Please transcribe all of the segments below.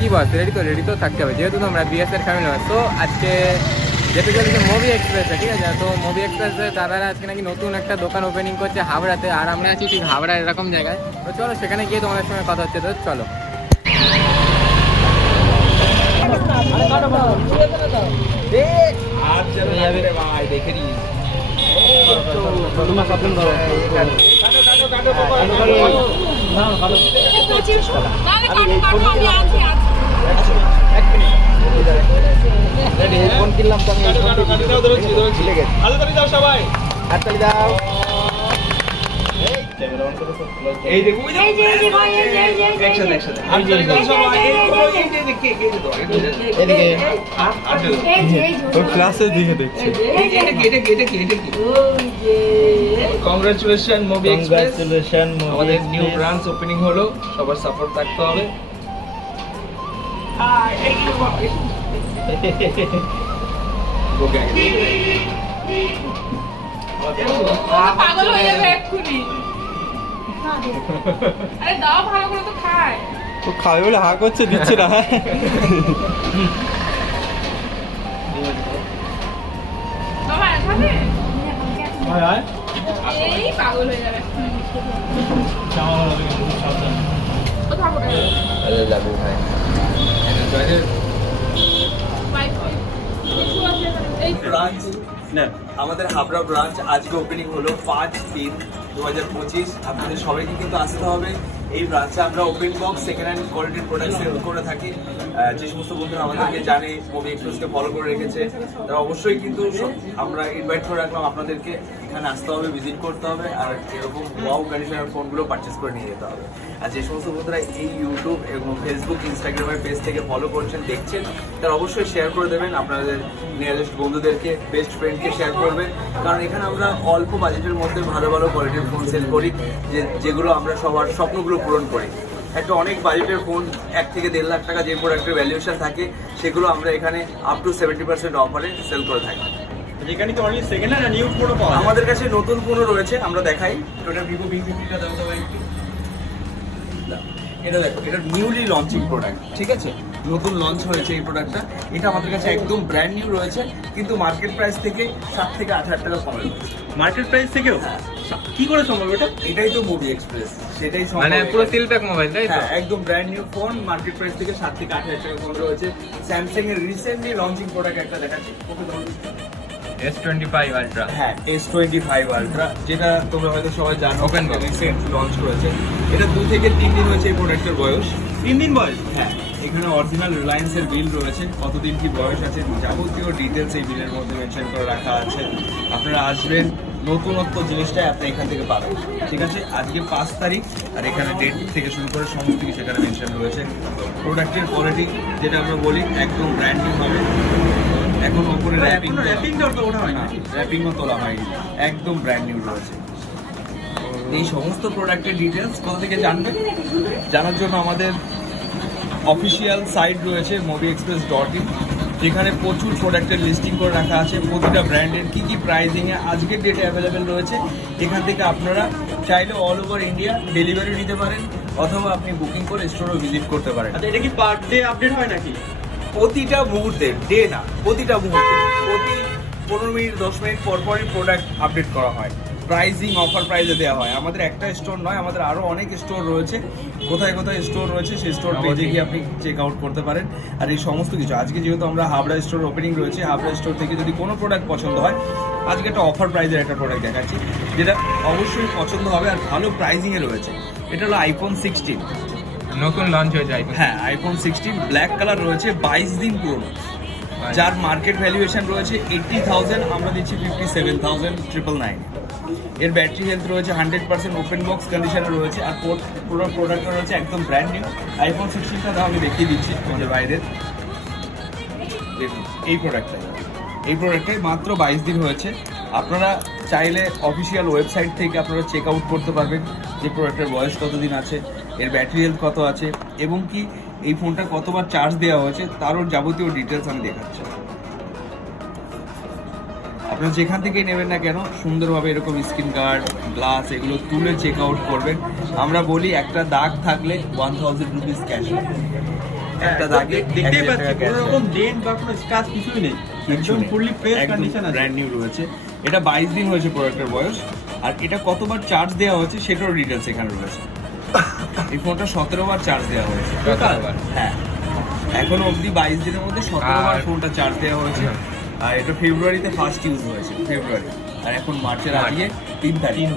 কি বস, রেডি তো থাকতে হবে, যেহেতু তোমরা বিএসএর ফ্যামিলি হয়। তো আজকে যেতে চলেছে মুভি এক্সপ্রেসে, ঠিক আছে? তো মুভি এক্সপ্রেসে দাদারা আজকে নাকি নতুন একটা দোকান ওপেনিং করছে হাওড়াতে, আর আমরা আছি ঠিক হাওড়া এরকম জায়গায়। তো চলো সেখানে গিয়ে তোমাদের সঙ্গে কথা হচ্ছে। তো চলো। ফোন কিনলাম তো আমি, সবাই হাততালি দাও। এই দেখো ক্লাসে দিকে দেখছে। কংগ্রাচুলেশন মুভি এক্সপ্রেস, আমাদের নিউ ব্রাঞ্চ ওপেনিং হলো, সবার সাপোর্ট থাকতে হবে। পাগল হয়ে যাবে এক্ষুনি। আরে দাও, ভালো করে তো খায়। তো খাবে বলে হা করছে, দিচ্ছে না। বাবা খাবে? এই পাগল হয়ে যাবে। ও থাকো না। আরে লাগু ভাই, ব্রাঞ্চ আমাদের হাবড়া ব্রাঞ্চ আজকে ওপেনিং হলো 5/3/2025। আপনাদের সবাইকে কিন্তু আসতে হবে এই ব্রাঞ্চে। আমরা ওপেন বক্স সেকেন্ড হ্যান্ড কোয়ালিটির প্রোডাক্ট সেল করে থাকি। যে সমস্ত বন্ধুরা আমাদেরকে জানে, মুভি এক্সপ্রেসকে ফলো করে রেখেছে, তারা অবশ্যই কিন্তু আমরা ইনভাইট করে রাখলাম আপনাদেরকে। এখানে আসতে হবে, ভিজিট করতে হবে, আর এরকম ওয়াও কন্ডিশনার ফোনগুলো পারচেস করে নিয়ে যেতে হবে। আর যে সমস্ত বন্ধুরা এই ইউটিউব এবং ফেসবুক ইনস্টাগ্রামের পেজ থেকে ফলো করছেন, দেখছেন, তারা অবশ্যই শেয়ার করে দেবেন আপনাদের নিয়ারেস্ট বন্ধুদেরকে, বেস্ট ফ্রেন্ডকে শেয়ার করবেন। কারণ এখানে আমরা অল্প বাজেটের মধ্যে ভালো ভালো কোয়ালিটির ফোন সেল করি, যেগুলো আমরা সবার স্বপ্নগুলো পূরণ করি। একটা অনেক বাজেটের ফোন 1 থেকে 1.5 লাখ টাকা যে প্রোডাক্টের ভ্যালুয়েশন থাকে, সেগুলো আমরা এখানে আপ টু 70% অফারে সেল করে থাকি। যেখানে তো অনলি সেকেন্ড হ্যান্ড আর নিউ ফোনও পাওয়া যায়। আমাদের কাছে নতুন ফোনও রয়েছে, আমরা দেখাই। ওটা ভিভো V50টা দাও তো ভাই। এটা দেখো, এটা নিউলি লঞ্চিং প্রোডাক্ট, ঠিক আছে? নতুন লঞ্চ হয়েছে এই প্রোডাক্টটা। এটা আমাদের কাছে একদম ব্র্যান্ড নিউ রয়েছে, কিন্তু মার্কেট প্রাইস থেকে 7 থেকে 8 হাজার টাকা কমে রয়েছে। মার্কেট প্রাইস থেকেও কি করে সম্ভব এটা? এটাই তো মুভি এক্সপ্রেস, সেটাই সম্ভব। মানে পুরো সিল প্যাক মোবাইল, তাই তো? হ্যাঁ, একদম brand new phone, market price থেকে 7 থেকে 8 হাজার টাকা কমে রয়েছে। স্যামসাং এর রিসেন্টলি লঞ্চিং প্রোডাক্ট একটা দেখাচ্ছি। S25 Ultra। হ্যাঁ, S25 Ultra, যেটা তোমরা হয়তো সবাই জানো, Open box। রিসেন্ট লঞ্চ করেছে। এটা 2 থেকে 3 দিন হয়েছে এই প্রোডাক্টের বয়স। 3 দিন বয়স? হ্যাঁ, এখানে অরিজিনাল রিলায়েন্সের বিল রয়েছে, কতদিন কি বয়স আছে যাবতীয় ডিটেলস এই বিলের মধ্যে মেনশন করে রাখা আছে। আপনারা আসবেন, নতুনত্ব জিনিসটাই আপনি এখান থেকে পাবেন, ঠিক আছে? আজকে 5 তারিখ, আর এখানে ডেট থেকে শুরু করে সমস্ত কিছু এখানে মেনশন রয়েছে। প্রোডাক্টের কোয়ালিটি যেটা আমরা বলি একদম ব্র্যান্ড নিউ হবে। এখন ওপরে র্যাপিংও তোলা হয়নি, একদম ব্র্যান্ড নিউ রয়েছে। এই সমস্ত প্রোডাক্টের ডিটেলস কোথা থেকে জানবেন? জানার জন্য আমাদের অফিসিয়াল সাইট রয়েছে movieexpress.in, যেখানে প্রচুর প্রোডাক্টের লিস্টিং করে রাখা আছে। প্রতিটা ব্র্যান্ডের কী কী প্রাইজিংয়ে আজকের ডেটে অ্যাভেলেবেল রয়েছে। এখান থেকে আপনারা চাইলে অল ওভার ইন্ডিয়া ডেলিভারি নিতে পারেন, অথবা আপনি বুকিং করে স্টোরও ভিজিট করতে পারেন। আচ্ছা, এটা কি পার ডে আপডেট হয় নাকি? প্রতিটা মুহূর্তে, ডে না, প্রতিটা মুহূর্তে, প্রতি 15 মিনিট 10 মিনিট পর পরই প্রোডাক্ট আপডেট করা হয়। প্রাইজিং অফার প্রাইজে দেওয়া হয়। আমাদের একটা স্টোর নয়, আমাদের আরও অনেক স্টোর রয়েছে। কোথায় কোথায় স্টোর রয়েছে সেই স্টোর পেজে গিয়ে আপনি চেক আউট করতে পারেন। আর এই সমস্ত কিছু আজকে যেহেতু আমরা হাবড়া স্টোর ওপেনিং রয়েছে, হাবড়া স্টোর থেকে যদি কোনো প্রোডাক্ট পছন্দ হয়, আজকে একটা অফার প্রাইজের একটা প্রোডাক্ট দেখাচ্ছি, যেটা অবশ্যই পছন্দ হবে আর ভালো প্রাইজিংয়ে রয়েছে। এটা হলো iPhone 16, নতুন লঞ্চ হয়েছে iPhone। হ্যাঁ, iPhone 16 ব্ল্যাক কালার রয়েছে, 22 দিন পুরনো, যার মার্কেট ভ্যালুয়েশন রয়েছে 80,000, আমরা দিচ্ছি 57,999। এর ব্যাটারি হেলথ রয়েছে 100%, ওপেন বক্স কন্ডিশনে রয়েছে, আর পুরো প্রোডাক্টটা রয়েছে একদম ব্র্যান্ড নিউ। iPhone 16টা আমি দেখিয়ে দিচ্ছি আমাদের বাইরের। দেখুন এই প্রোডাক্টটাই মাত্র 22 দিন হয়েছে। আপনারা চাইলে অফিসিয়াল ওয়েবসাইট থেকে আপনারা চেক আউট করতে পারবেন যে প্রোডাক্টের বয়স কতদিন আছে, এর ব্যাটারি হেলথ কত আছে, এবং কি এই ফোনটা কতবার চার্জ দেওয়া হয়েছে, তারও যাবতীয় ডিটেলস আমি দেখাচ্ছি। আপনারা যেখান থেকেই নেবেন না কেন, সুন্দরভাবে এরকম স্ক্রিন গার্ড, গ্লাস এগুলো তুলে চেক আউট করবেন। আমরা বলি একটা দাগ থাকলে 1000 রুপিস ক্যাশ। একটা দাগে দেখতেই 1,000 পাচ্ছি টাকা কোনো cashback। রকম ডেন্ট বা কোনো স্ক্র্যাচ কিছুই নেই, একদম ফুললি ফ্রেশ কন্ডিশন আছে। ব্র্যান্ড নিউ রয়েছে। এটা 22 দিন হয়েছে প্রোডাক্টের বয়স, আর এটা কতবার চার্জ দেওয়া হয়েছে সেটাও ডিটেলস এখানে রয়েছে। এই ফোনটা 17 বার চার্জ দেওয়া হয়েছে। 17 বার? হ্যাঁ, এখনো অবধি 22 দিনের মধ্যে 17 বার আর- ফোনটা চার্জ দেওয়া হয়েছে। আর এটা ফেব্রুয়ারিতে ফার্স্ট ইউজ হয়েছে, ফেব্রুয়ারি, আর এখন মার্চের আগে 3 তারিখ,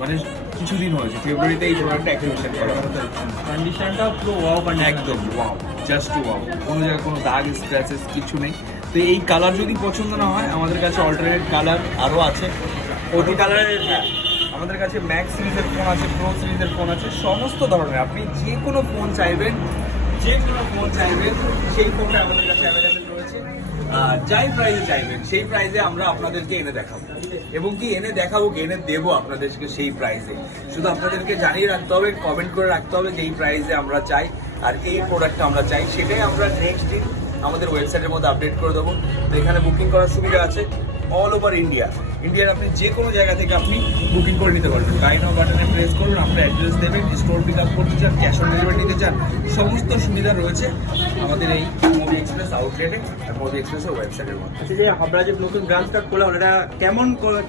মানে কিছুদিন হয়েছে। ফেব্রুয়ারিতে এই প্রোডাক্টটা অ্যাক্টিভেশন করা হয়েছে। কন্ডিশনটা পুরো ওয়াও কন্ডিশন, একদম ওয়াও, জাস্ট ওয়াও, কোনো জায়গায় কোনো দাগ স্ক্র্যাচেস কিছু নেই। তো এই কালার যদি পছন্দ না হয়, আমাদের কাছে অল্টারনেট কালার আরও আছে। ওটি কালারের, হ্যাঁ, আমাদের কাছে ম্যাক্স সিরিজের ফোন আছে, প্রো সিরিজের ফোন আছে, সমস্ত ধরনের আপনি যে কোনো ফোন চাইবেন, যে কোনো ফোন চাইবেন সেই ফোনটা আমাদের কাছে অ্যাভেলেবেল রয়েছে। যাই প্রাইসে চাইবেন সেই প্রাইসে আমরা আপনাদেরকে এনে দেখাবো, এবং কি এনে দেখাবো কি এনে দেবো আপনাদেরকে সেই প্রাইসে। শুধু আপনাদেরকে জানিয়ে রাখতে হবে, কমেন্ট করে রাখতে হবে যে এই প্রাইসে আমরা চাই আর এই প্রোডাক্টটা আমরা চাই, সেটাই আমরা নেক্সট দিন আমাদের ওয়েবসাইটের মধ্যে আপডেট করে দেবো। তো এখানে বুকিং করার সুবিধা আছে অল ওভার ইন্ডিয়ার আপনি যে কোনো জায়গা থেকে আপনি বুকিং করে নিতে পারবেন। বাই নাও বাটনে প্রেস করুন, আপনার অ্যাড্রেস দেবেন, স্টোর পিক আপ করতে চান, ক্যাশ অন ডেলিভারি নিতে চান, সমস্ত সুবিধা রয়েছে আমাদের এই মোবি এক্সপ্রেস আউটলেটে আর মোবি এক্সপ্রেসের ওয়েবসাইটের মধ্যে। আচ্ছা, যে হাবড়া যে নতুন ব্রাঞ্চটা খোলা হলো, এটা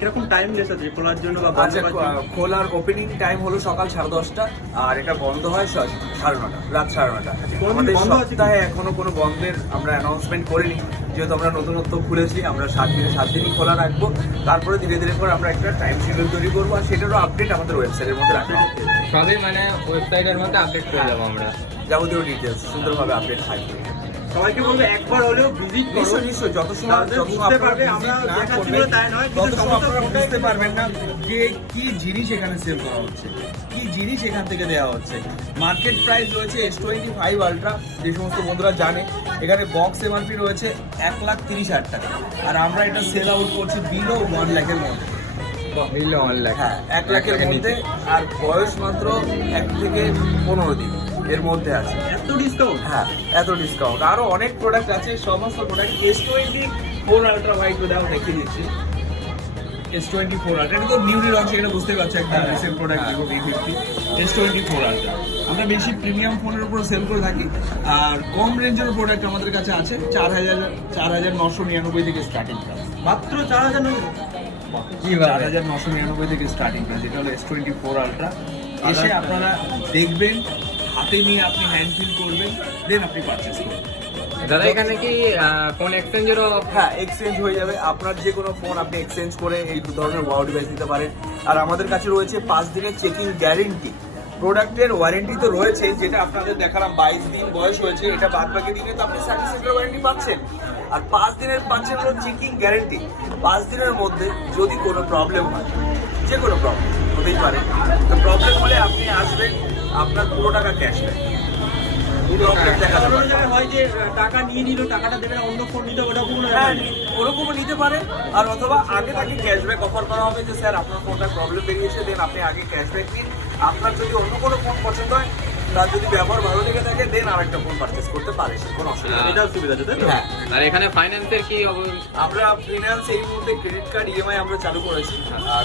কিরকম টাইম লেস আছে খোলার জন্য বা বন্ধ আচ্ছা, করার জন্য? খোলার ওপেনিং টাইম হলো সকাল 10:30, আর এটা বন্ধ হয় 9:30, রাত 9:30। কোনোদিন আমাদের বন্ধ আছে কি? সপ্তাহে এখনো কোনো বন্ধের আমরা অ্যানাউন্সমেন্ট করিনি, যেহেতু আমরা নতুনত্ব খুলেছি। আমরা 7 দিনই খোলা রাখবো, তারপরে ধীরে ধীরে করে আমরা একটা টাইম শিডিউল তৈরি করবো, আর সেটারও আপডেট আমাদের ওয়েবসাইটের মধ্যে রাখা হবে। সবই মানে ওয়েবসাইটের মধ্যে আপডেট করে দেবো আমরা। যাবতীয় ডিটেলস সুন্দরভাবে আপডেট থাকবে। সবাইকে বলবো একবার হলেও ভিজিট করো, নিশ্চয়ই নিশ্চয়ই, যত সময় তাহলে যত সময় বুঝতে আপনারা পারবে, visit আমরা না দেখাচ্ছি করবেন, বলে তাই নয়, কিন্তু তত সময় সমস্ত আপনারা product- বুঝতে পারবেন না যে কি জিনিস এখানে সেল করা হচ্ছে, কি জিনিস এখান থেকে দেওয়া হচ্ছে। মার্কেট প্রাইস রয়েছে S25 আলট্রা, যে সমস্ত বন্ধুরা জানে, এখানে বক্স এমআরপি রয়েছে 1,30,000 টাকা, আর আমরা এটা সেল আউট করছি বিলো 1 লাখের মধ্যে। মিললে অনলাইন, হ্যাঁ, 1 লাখের মধ্যে, আর বয়স মাত্র 1 থেকে 15 দিন এর মধ্যে আছে। এত ডিসকাউন্ট? হ্যাঁ, এত ডিসকাউন্ট। আরো অনেক প্রোডাক্ট আছে, সমস্ত প্রোডাক্ট। S24 আলট্রা হোয়াইট দাও দেখিয়ে দিচ্ছি। S24 আলট্রা, এটা তো নিউলি লঞ্চ, এটা বুঝতে পারছো, একদম recent product Vivo V50 S24 ultra. আমরা বেশি প্রিমিয়াম ফোনের উপর সেল করে থাকি, আর কম রেঞ্জের প্রোডাক্ট আমাদের কাছে আছে 4,999 থেকে স্টার্টিং প্রাইস। মাত্র 4,000? কি ভাবে? 4,999 থেকে স্টার্টিং প্রাইস, এটা হলো S24 আলট্রা। এসে আপনারা দেখবেন, হাতে নিয়ে আপনি হ্যান্ড ফিল করবেন, দেন আপনি পারচেজ করবেন। দাদা এখানে কি ফোন এক্সচেঞ্জেরও? হ্যাঁ, এক্সচেঞ্জ হয়ে যাবে। আপনার যে কোনো ফোন আপনি এক্সচেঞ্জ করে এই ধরনের ওয়াও ডিভাইস দিতে পারেন। আর আমাদের কাছে রয়েছে 5 দিনের চেকিং গ্যারেন্টি। প্রোডাক্টের ওয়ারেন্টি তো রয়েছে, যেটা আপনাদের দেখালাম 22 দিন বয়স হয়েছে, এটা বাদ বাকি দিনে তো আপনি সার্ভিসের ওয়ারেন্টি পাচ্ছেন, আর 5 দিনের পাচ্ছেন হলো চেকিং গ্যারেন্টি। 5 দিনের মধ্যে যদি কোনো প্রবলেম হয়, যে কোনো প্রবলেম হতেই পারে, তো প্রবলেম হলে আপনি আসবেন, আপনার পুরো টাকা ক্যাশ ব্যাক। প্রবলেম দেখা যাবে কোনো জায়গায় হয় যে টাকা নিয়ে নিল, টাকাটা দেবে না, অন্য ফোন নিতে, ওটা কোনো হ্যাঁ, ওরকমও নিতে পারে। আর অথবা আগে তাকে ক্যাশব্যাক অফার করা হবে যে স্যার আপনার ফোনটা প্রবলেম বেরিয়েছে, দেন আপনি আগে ক্যাশব্যাক দিন। আপনার যদি অন্য কোনো ফোন পছন্দ হয়, তার যদি ব্যবহার ভালো লেগে থাকে, দেন আরেকটা ফোন পারচেস করতে পারে, সে কোনো অসুবিধা নেই। এটাও সুবিধা আছে, তাই তো? হ্যাঁ, আর এখানে ফাইন্যান্সের কি আমরা ফিনান্স এই মুহূর্তে ক্রেডিট কার্ড ইএমআই আমরা চালু করেছি।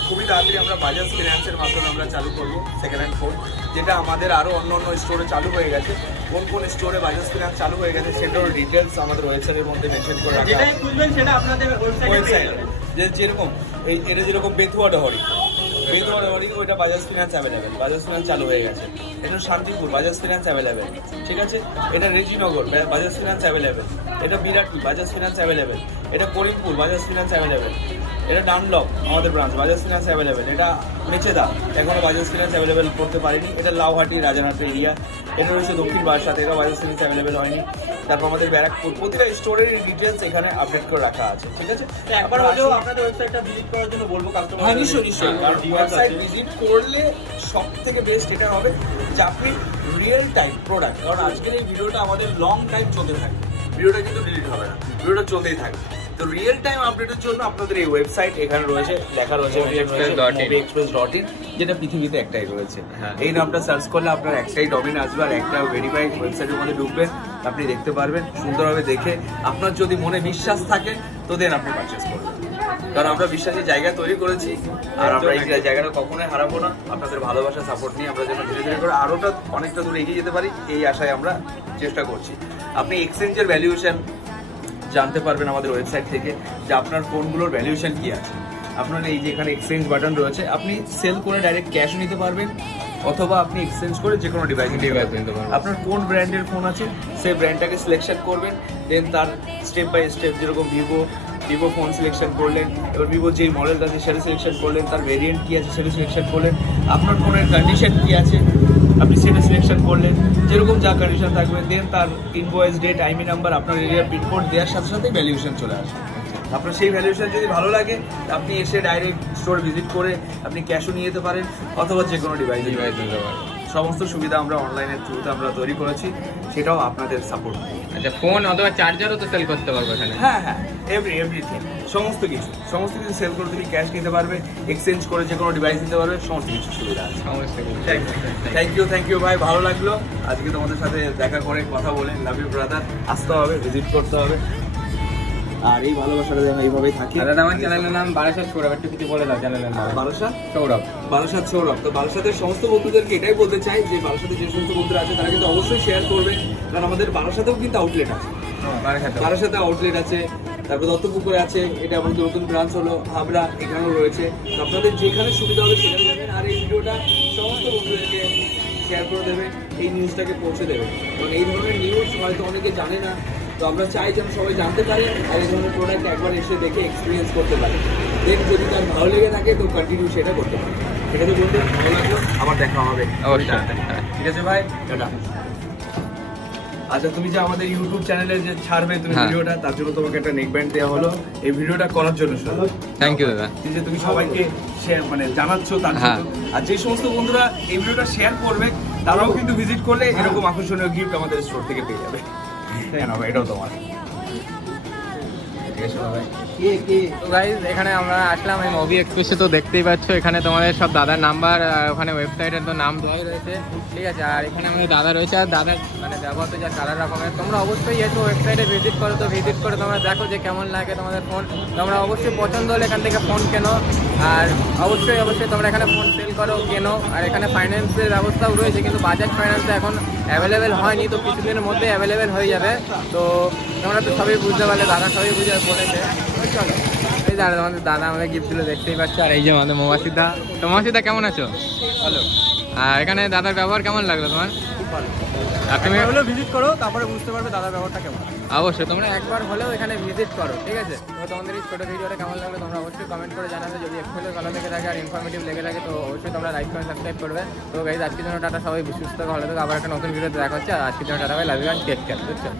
খুবই তাড়াতাড়ি আমরা বাজাজ ফিনান্সের মাধ্যমে আমরা চালু করবো সেকেন্ড হ্যান্ড ফোন, যেটা আমাদের আরও অন্য অন্য স্টোরে চালু হয়ে গেছে। কোন কোন স্টোরে বাজাজ ফিনান্স চালু হয়ে গেছে সেটার ডিটেলস আমাদের ওয়েবসাইটের মধ্যে মেনশন করে রাখা যেটাই আছে। খুঁজবেন সেটা আপনাদের ওয়েবসাইটে পেয়ে ওয়েবসাইট যাবেন। যেরকম এটা যেরকম বেতুয়া ডহরি, ওইটা Bajaj finance available, Bajaj finance চালু হয়ে গেছে। এটা শান্তিপুর, বাজাজ ফিনান্স অ্যাভেলেবেল, ঠিক আছে। এটা রেজিনগর, বাজাজ ফিনান্স অ্যাভেলেবেল। এটা বিরাটি, বাজাজ ফিনান্স অ্যাভেলেবেল। এটা করিমপুর, বাজাজ ফিনান্স অ্যাভেলেবেল। এটা ডানলপ আমাদের ব্রাঞ্চ, বাজাজ ফিনান্স অ্যাভেলেবেল। এটা মেচেদা, এখনো বাজাজ ফিনান্স অ্যাভেলেবেল করতে পারিনি। এটা লাউহাটি, রাজারহাটের এরিয়া। এটা রয়েছে দক্ষিণ বারাসাত, এটা বাজাজ ফিনান্স অ্যাভেলেবেল হয়নি। তারপর আমাদের ব্যারাকপুর, প্রতিটা স্টোরের ডিটেলস এখানে আপডেট করে রাখা আছে, ঠিক আছে। তো একবার হলেও আপনাদের ওয়েবসাইটটা ভিজিট করার জন্য বলবো কাস্টমার। হ্যাঁ, নিশ্চয়ই নিশ্চয়ই, কারণ ওয়েবসাইট ভিজিট করলে সব থেকে বেস্ট এটা হবে যে আপনি রিয়েল টাইম প্রোডাক্ট, কারণ আজকের এই ভিডিওটা আমাদের লং টাইম চলতে থাকবে, ভিডিওটা কিন্তু ডিলিট হবে না, ভিডিওটা চলতেই থাকবে। তো রিয়েল টাইম আপডেটের জন্য আপনাদের এই ওয়েবসাইট এখানে রয়েছে, লেখা রয়েছে mobiexpress.in, যেটা পৃথিবীতে একটাই রয়েছে। হ্যাঁ। এই নামটা সার্চ করলে আপনার একটাই ডোমেইন আসবে, আর একটা ভেরিফাইড ওয়েবসাইটের মধ্যে ঢুকবেন, আপনি দেখতে পারবেন সুন্দরভাবে দেখে। আপনার যদি মনে বিশ্বাস থাকে তো দেন আপনি পারচেস করবেন, কারণ আমরা বিশ্বাসের জায়গা তৈরি করেছি, আর আমরা এই জায়গাটা কখনোই হারাবো না। আপনাদের ভালোবাসা সাপোর্ট নিয়ে আমরা যেন ধীরে ধীরে করে আরোটা অনেকটা দূর এগিয়ে যেতে পারি, এই আশায় আমরা চেষ্টা করছি। আপনি এক্সচেঞ্জের ভ্যালুয়েশন জানতে পারবেন আমাদের ওয়েবসাইট থেকে, যে আপনার ফোনগুলোর ভ্যালুয়েশন কি আছে। আপনার এই যে এখানে এক্সচেঞ্জ বাটন রয়েছে, আপনি সেল করে ডাইরেক্ট ক্যাশও নিতে পারবেন, অথবা আপনি এক্সচেঞ্জ করে যে কোনো ডিভাইস নিতে পারবেন। আপনার কোন ব্র্যান্ডের ফোন আছে সেই ব্র্যান্ডটাকে সিলেকশন করবেন, দেন তার স্টেপ বাই স্টেপ, যেরকম ভিভো ফোন সিলেকশন করলেন, এবার ভিভো যেই মডেলটা আছে সেটা সিলেকশন করলেন, তার ভেরিয়েন্ট কী আছে সেটা সিলেকশন করলেন, আপনার ফোনের কন্ডিশন কী আছে আপনি সেটা সিলেকশন করলেন, যেরকম যা কন্ডিশন থাকবে, দেন তার ইনভয়েস ডেট, আইমি নাম্বার, আপনার এরিয়া পিনকোড দেওয়ার সাথে সাথে ভ্যালুয়েশন চলে আসে। আপনার সেই ভ্যালুয়েশন যদি ভালো লাগে, আপনি এসে ডাইরেক্ট স্টোর ভিজিট করে আপনি ক্যাশও নিয়ে যেতে পারেন, অথবা যে কোনো ডিভাইস নিতে পারেন। সমস্ত সুবিধা আমরা অনলাইনের থ্রুতে আমরা তৈরি করেছি, সেটাও আপনাদের সাপোর্ট। আচ্ছা, ফোন অথবা চার্জারও তো সেল করতে পারবো এখানে? হ্যাঁ, এভরিথিং, সমস্ত কিছু সেল করে তুমি ক্যাশ নিতে পারবে, এক্সচেঞ্জ করে যে কোনো ডিভাইস নিতে পারবে, সমস্ত কিছু সুবিধা আছে। সমস্ত কিছু। থ্যাংক ইউ ভাই, ভালো লাগলো আজকে তোমাদের সাথে দেখা করে কথা বলে। লাভ ইউ ব্রাদার, আসতে হবে, ভিজিট করতে হবে, আর এই ভালোবাসাটা যেন এইভাবেই থাকি। দাদা আমার চ্যানেলের নাম বারাসাত সৌরভ, একটু কিছু বলে দাও চ্যানেলের নাম। বারাসাত সৌরভ। তো বারাসাতের সমস্ত বন্ধুদেরকে এটাই বলতে চাই যে বারাসাতে যে সমস্ত বন্ধুরা আছে তারা কিন্তু অবশ্যই শেয়ার করবে, কারণ আমাদের বারাসাতেও কিন্তু আউটলেট আছে। বারাসাতে আউটলেট আছে, তারপর দত্তপুকুরে আছে, এটা আমাদের নতুন ব্রাঞ্চ হলো হাবড়া, এখানেও রয়েছে। তো আপনাদের যেখানে সুবিধা হবে সেখানে যাবেন, আর এই ভিডিওটা সমস্ত বন্ধুদেরকে শেয়ার করে দেবে, এই নিউজটাকে পৌঁছে দেবে, কারণ এই ধরনের নিউজ হয়তো অনেকে জানে না। তো আমরা চাই যেন সবাই জানতে পারে, আর এই ধরনের প্রোডাক্ট একবার এসে দেখে এক্সপিরিয়েন্স করতে পারে, দেন যদি তার ভালো লেগে থাকে তো কন্টিনিউ সেটা করতে পারে। এটা তো বলতে ভালো লাগলো, আবার দেখা হবে অবশ্যই। ঠিক আছে ভাই, টাটা। আচ্ছা, তুমি যে আমাদের ইউটিউব চ্যানেলে যে ছাড়বে তুমি হ্যাঁ। ভিডিওটা, তার জন্য তোমাকে একটা নেক ব্যান্ড দেওয়া হলো এই ভিডিওটা করার জন্য শুধু। থ্যাংক ইউ দাদা। এই যে তুমি সবাইকে শেয়ার মানে জানাচ্ছ তার হ্যাঁ। জন্য। আর যে সমস্ত বন্ধুরা এই ভিডিওটা শেয়ার করবে তারাও কিন্তু ভিজিট করলে এরকম আকর্ষণীয় গিফট আমাদের স্টোর থেকে পেয়ে যাবে। কেন ভাই, এটাও তোমার। ঠিক আছে ভাই। তো গাইজ এখানে আমরা আসলাম এই মুভি এক্সপ্রেসে, তো দেখতেই পাচ্ছ এখানে তোমাদের সব দাদার নাম্বার, ওখানে ওয়েবসাইটের তো নাম দেওয়াই রয়েছে, ঠিক আছে। আর এখানে আমাদের দাদা রয়েছে, আর দাদার মানে ব্যবহার যা কালার রকমের, তোমরা অবশ্যই এসো ওয়েবসাইটে ভিজিট করো, তো ভিজিট করে তোমরা দেখো যে কেমন লাগে তোমাদের ফোন, তোমরা অবশ্যই পছন্দ হলে এখান থেকে ফোন কেনো, আর অবশ্যই তোমরা এখানে ফোন সেল করো, কেনো। আর এখানে ফাইন্যান্সের ব্যবস্থাও রয়েছে, কিন্তু বাজাজ ফাইন্যান্সে এখন অ্যাভেলেবেল হয়নি, তো কিছুদিনের মধ্যে অ্যাভেলেবেল হয়ে যাবে। তো তোমরা তো সবই বুঝতে পারলে, দাদা সবই বুঝে বলেছে। চলো, এই দাদা আমাদের দাদা আমাদের গিফটগুলো দেখতেই পাচ্ছ, আর এই যে আমাদের মোমাসিদা। তো মোমাসিদা কেমন আছো? ভালো, আর এখানে দাদার ব্যবহার কেমন লাগলো তোমার? খুব ভালো। আর তুমি হলেও ভিজিট করো, তারপরে বুঝতে পারবে দাদার ব্যবহারটা কেমন। অবশ্যই তোমরা একবার হলেও এখানে ভিজিট করো, ঠিক আছে। তো তোমাদের এই ছোটো ভিডিওটা কেমন লাগলো তোমরা অবশ্যই কমেন্ট করে জানাবে, যদি একটু হলেও ভালো লেগে থাকে আর ইনফরমেটিভ লেগে থাকে তো অবশ্যই তোমরা লাইক করে সাবস্ক্রাইব করবে। তো গাইজ আজকের জন্য টাটা, সবাই সুস্থ ভালো থাকে, আবার একটা নতুন ভিডিওতে দেখা হচ্ছে। আর আজকের জন্য টাটা, ভাই, লাভ ইউ, টেক কেয়ার, বুঝছো?